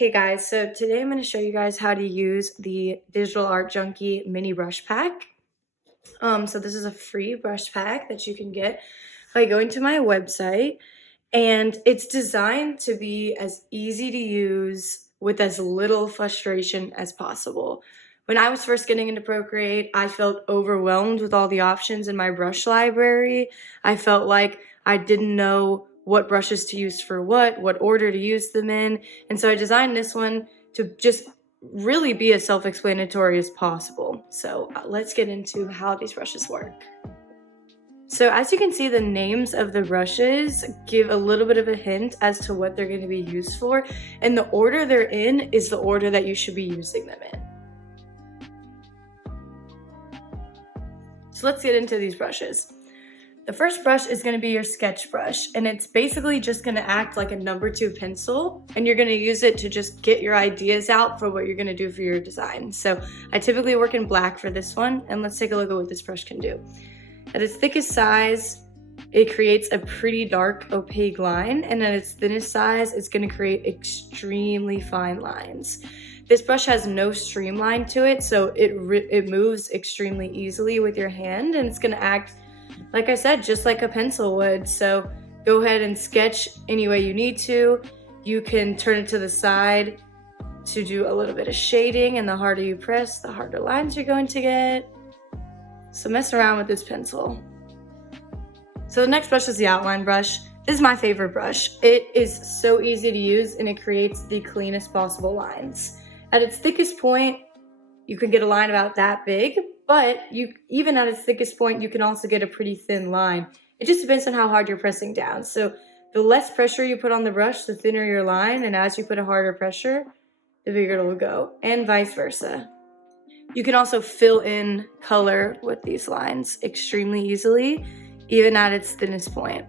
Hey guys, so today I'm going to show you guys how to use the Digital Art Junkie mini brush pack. So this is a free brush pack that you can get by going to my website, and it's designed to be as easy to use with as little frustration as possible. When I was first getting into Procreate, I felt overwhelmed with all the options in my brush library. I felt like I didn't know what brushes to use for what order to use them in. And so I designed this one to just really be as self-explanatory as possible. So let's get into how these brushes work. So as you can see, the names of the brushes give a little bit of a hint as to what they're going to be used for, and the order they're in is the order that you should be using them in. So let's get into these brushes. The first brush is going to be your sketch brush, and it's basically just going to act like a number 2 pencil, and you're going to use it to just get your ideas out for what you're going to do for your design. So I typically work in black for this one, and let's take a look at what this brush can do. At its thickest size, it creates a pretty dark opaque line, and at its thinnest size, it's going to create extremely fine lines. This brush has no streamline to it, so it moves extremely easily with your hand, and it's going to act, like I said, just like a pencil would. So go ahead and sketch any way you need to. You can turn it to the side to do a little bit of shading, and the harder you press, the harder lines you're going to get. So mess around with this pencil. So the next brush is the outline brush. This is my favorite brush. It is so easy to use, and it creates the cleanest possible lines. At its thickest point, you can get a line about that big, but even at its thickest point, you can also get a pretty thin line. It just depends on how hard you're pressing down. So the less pressure you put on the brush, the thinner your line, and as you put a harder pressure, the bigger it'll go, and vice versa. You can also fill in color with these lines extremely easily, even at its thinnest point.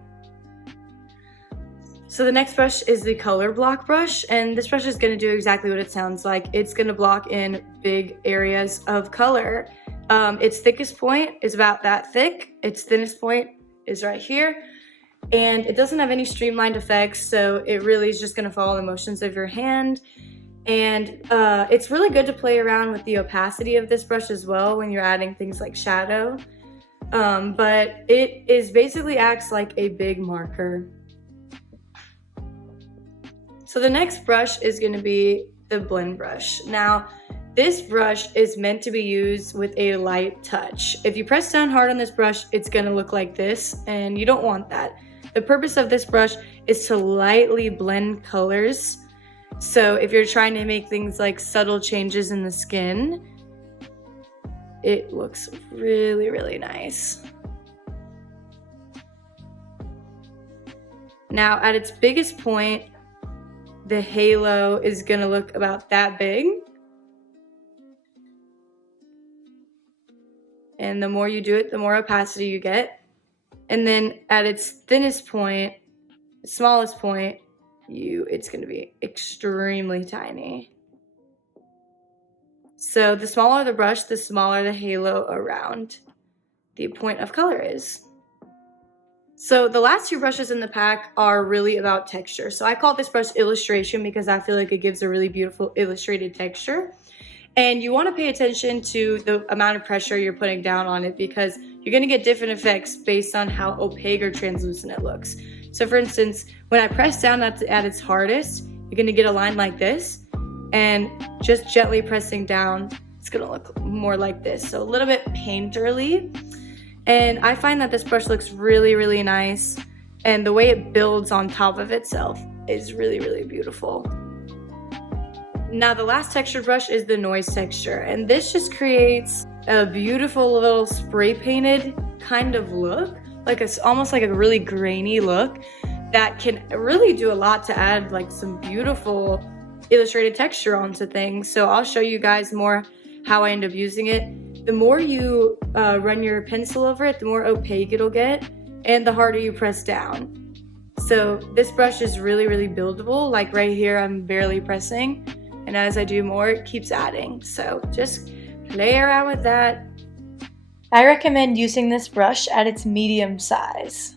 So the next brush is the color block brush, and this brush is going to do exactly what it sounds like. It's going to block in big areas of color. Its thickest point is about that thick. Its thinnest point is right here, and it doesn't have any streamlined effects, so it really is just going to follow the motions of your hand. And it's really good to play around with the opacity of this brush as well when you're adding things like shadow. But it is basically acts like a big marker. So the next brush is going to be the blend brush. Now, this brush is meant to be used with a light touch. If you press down hard on this brush, it's going to look like this, and you don't want that. The purpose of this brush is to lightly blend colors. So if you're trying to make things like subtle changes in the skin, it looks really, really nice. Now, at its biggest point, the halo is going to look about that big. And the more you do it, the more opacity you get. And then at its thinnest point, smallest point, it's going to be extremely tiny. So the smaller the brush, the smaller the halo around the point of color is. So the last 2 brushes in the pack are really about texture. So I call this brush illustration because I feel like it gives a really beautiful illustrated texture. And you want to pay attention to the amount of pressure you're putting down on it, because you're going to get different effects based on how opaque or translucent it looks. So for instance, when I press down at its hardest, you're going to get a line like this, and just gently pressing down, it's going to look more like this. So a little bit painterly. And I find that this brush looks really, really nice, and the way it builds on top of itself is really, really beautiful. Now the last texture brush is the noise texture, and this just creates a beautiful little spray painted kind of look, almost like a really grainy look that can really do a lot to add like some beautiful illustrated texture onto things. So I'll show you guys more how I end up using it. The more you run your pencil over it, the more opaque it'll get, and the harder you press down. So this brush is really, really buildable. Like right here, I'm barely pressing, and as I do more, it keeps adding. So just play around with that. I recommend using this brush at its medium size.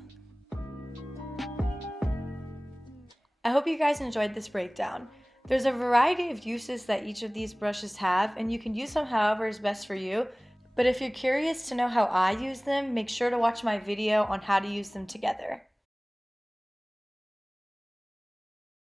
I hope you guys enjoyed this breakdown. There's a variety of uses that each of these brushes have, and you can use them however is best for you. But if you're curious to know how I use them, make sure to watch my video on how to use them together.